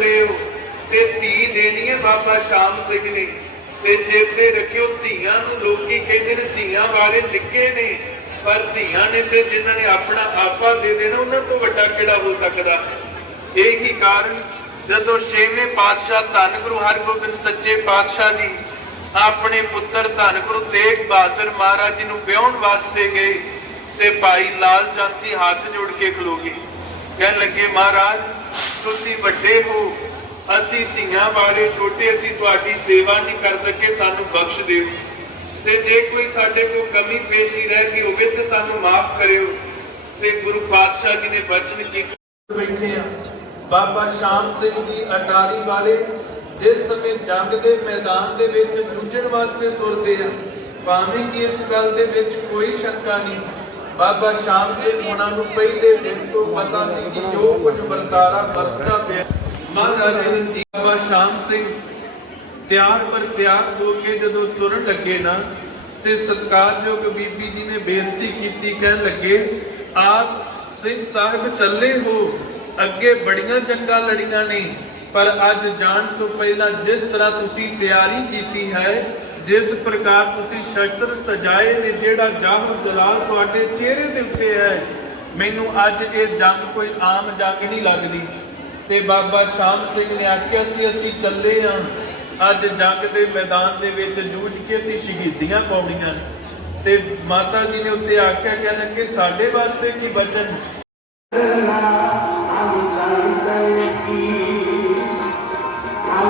ਤੁਰੇ ਹੋ ਤੇ ਧੀ ਦੇਣੀ ਹੈ ਬਾਬਾ ਸ਼ਾਮ ਸਿੰਘ ਨੇ। ਤੇ ਚੇਤੇ ਰੱਖਿਓ, ਧੀਆਂ ਨੂੰ ਲੋਕੀ ਕਹਿੰਦੇ ਨੇ ਧੀਆਂ ਵਾਲੇ ਨਿੱਕੇ ਨੇ, ਪਰ ਧੀਆਂ ਨੇ ਤੇ ਜਿਨ੍ਹਾਂ ਨੇ ਆਪਣਾ ਆਪਾ ਦੇ ਦੇਣਾ, ਉਹਨਾਂ ਤੋਂ ਵੱਡਾ ਕਿਹੜਾ ਹੋ ਸਕਦਾ? ਇਹ ਹੀ ਕਾਰਨ ਜਦੋਂ ਛੇਵੇਂ ਪਾਤਸ਼ਾਹ ਧੰਨ ਗੁਰੂ ਹਰਗੋਬਿੰਦ ਸੱਚੇ ਪਾਤਸ਼ਾਹ ਜੀ ਆਪਣੇ ਪੁੱਤਰ ਧੰਨ ਗੁਰੂ ਤੇਗ ਬਹਾਦਰ ਮਹਾਰਾਜ ਜੀ ਨੂੰ ਵਿਆਹਣ ਵਾਸਤੇ ਗਏ, ਤੇ ਭਾਈ ਲਾਲ ਚੰਦ ਜੀ ਹੱਥ ਜੋੜ ਕੇ ਖਲੋ ਗਏ। ਕਹਿਣ ਲੱਗੇ, ਮਹਾਰਾਜ ਤੁਸੀਂ ਵੱਡੇ ਹੋ, ਅਸੀਂ ਧੀਆਂ ਵਾਲੇ, ਛੋਟੇ, ਅਸੀਂ ਤੁਹਾਡੀ ਸੇਵਾ ਨਹੀਂ ਕਰ ਸਕੇ, ਸਾਨੂੰ ਬਖਸ਼ ਦਿਓ। ਤੇ ਜੇ ਕੋਈ ਸਾਡੇ ਕੋਲ ਕਮੀ ਪੇਸ਼ੀ ਰਹਿ ਗਈ ਹੋਵੇ ਤੇ ਸਾਨੂੰ ਮਾਫ ਕਰਿਓ। ਤੇ ਗੁਰੂ ਪਾਤਸ਼ਾਹ ਜੀ ਨੇ ਬਚਨ ਕੀਤਾ। ਬੈਠੇ ਆ। ਬਾਬਾ ਸ਼ਾਮ ਸਿੰਘ ਦੀ ਅਟਾਰੀ ਵਾਲੇ ਜਿਸ ਸਮੇਂ ਜੰਗ ਦੇ ਮੈਦਾਨ ਦੇ ਵਿੱਚ ਜੂਝਣ ਵਾਸਤੇ ਤੁਰਦੇ ਆ, ਭਾਵੇਂ ਕਿ ਇਸ ਗੱਲ ਦੇ ਵਿੱਚ ਕੋਈ ਸ਼ੰਕਾ ਨਹੀਂ। ਬਾਬਾ ਸ਼ਾਮ ਸਿੰਘ ਉਹਨਾਂ ਨੂੰ ਪਹਿਲੇ ਦਿਨ ਤੋਂ ਪਤਾ ਸੀ ਕਿ ਜੋ ਕੁਝ ਵਰਤਾਰਾ ਵਰਤਣਾ ਪਿਆ। ਮਹਾਰਾਜ ਰਣਜੀਤ ਬਾਬਾ ਸ਼ਾਮ ਸਿੰਘ ਤਿਆਰ ਪਰ ਤਿਆਰ ਹੋ ਕੇ ਜਦੋਂ ਤੁਰਨ ਲੱਗੇ ਨਾ, ਤੇ ਸਤਿਕਾਰਯੋਗ ਬੀਬੀ ਜੀ ਨੇ ਬੇਨਤੀ ਕੀਤੀ, ਕਹਿਣ ਲੱਗੇ, ਆਪ ਸਿੰਘ ਸਾਹਿਬ ਚੱਲੇ ਹੋ, ਅੱਗੇ ਬੜੀਆਂ ਜੰਗਾਂ ਲੜੀਆਂ ਨੇ, ਪਰ ਅੱਜ ਜਾਣ ਤੋਂ ਪਹਿਲਾਂ ਜਿਸ ਤਰ੍ਹਾਂ ਤੁਸੀਂ ਤਿਆਰੀ ਕੀਤੀ ਹੈ ਜਿਸ ਪ੍ਰਕਾਰ ਤੁਸੀਂ ਸ਼ਸਤਰ ਸਜਾਏ ਨੇ, ਜਿਹੜਾ ਜ਼ਾਹਰ ਜਲਾਲ ਤੁਹਾਡੇ ਚਿਹਰੇ ਦੇ ਉੱਤੇ ਹੈ, ਮੈਨੂੰ ਅੱਜ ਇਹ ਜੰਗ ਕੋਈ ਆਮ ਜੰਗ ਨਹੀਂ ਲੱਗਦੀ। ਤੇ ਬਾਬਾ ਸ਼ਾਮ ਸਿੰਘ ਨੇ ਆਖਿਆ ਸੀ, ਅਸੀਂ ਚੱਲੇ ਆ। ਅੱਜ ਜੰਗ ਦੇ ਮੈਦਾਨ ਦੇ ਵਿੱਚ ਜੂਝ ਕੇ ਅਸੀਂ ਸ਼ਹੀਦੀਆਂ ਪਾਉਣੀਆਂ ਤੇ ਮਾਤਾ ਜੀ ਨੇ ਉੱਤੇ ਆਖਿਆ, ਕਹਿੰਦਾ ਕਿ ਸਾਡੇ ਵਾਸਤੇ ਕੀ ਬਚਨ? ਨਾ ਅਮਸਾਂ ਤੇ ਕੀ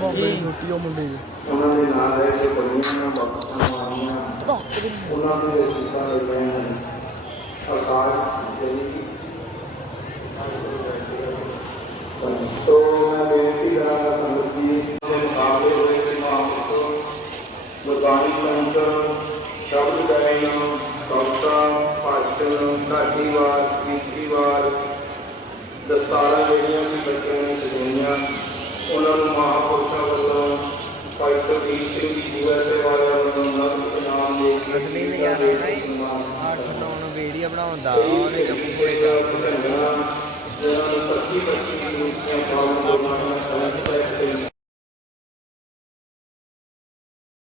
ਬਾਬੇ ਛੋਟੀ ਉਹ ਮੁੰਡੇ ਦੀ ਉਹਨਾਂ ਦੇ ਨਾਲ ਰਹਿ ਕੇ ਬੜੀਆਂ ਬਖਸ਼ਾਂ ਮਾਰੀਆਂ ਉਹਨਾਂ ਦੇ ਸਿੱਖਾਂ ਦੇ ਬੈਨ ਆਕਾਸ਼ ਜਿਹੜੀ ਤੋ ਮੈਂ ਬੇਨਤੀ ਕਰਾਂਗਾ ਸੰਗਤ ਜੀ ਦੇ ਮੁਕਾਬਲੇ ਹੋਏ ਤੇ ਮਾਪਤੋ ਗੁਰਬਾਣੀ ਮੰਤਰ ਸ਼ਬਦ ਗਾਇਨ ਕਵਿਤਾ ਭਾਸ਼ਣ ਢਾਡੀਵਾਰ ਕੀਰਤੀਵਾਰ ਦਸਤਾਰਾਂ ਜਿਹੜੀਆਂ ਵੀ ਬੱਚਿਆਂ ਨੇ ਸਜਾਈਆਂ ਉਹਨਾਂ ਨੂੰ ਮਹਾਪੁਰਸ਼ਾਂ ਵੱਲੋਂ ਭਾਈ ਕੁਲਦੀਪ ਸਿੰਘ ਜੀ ਯੂਐਸਏ ਵਾਲਿਆਂ ਵੱਲੋਂ ਨਗਦ ਇਨਾਮ ਦੇ ਅਸਲੀ ਨਜ਼ਾਰਾ ਹੈ ਆਹ ਖਟਾਉਣ ਵੀਡੀਓ ਬਣਾਉਂਦਾ ਉਹਨੇ ਚੱਪੂ ਕੋਲੇ ਜਾ ਜਿਹੜਾ ਨੂੰ 25 25 ਮੂਰਤੀਆਂ ਪਾਉਣ ਦਾ ਮਾਣ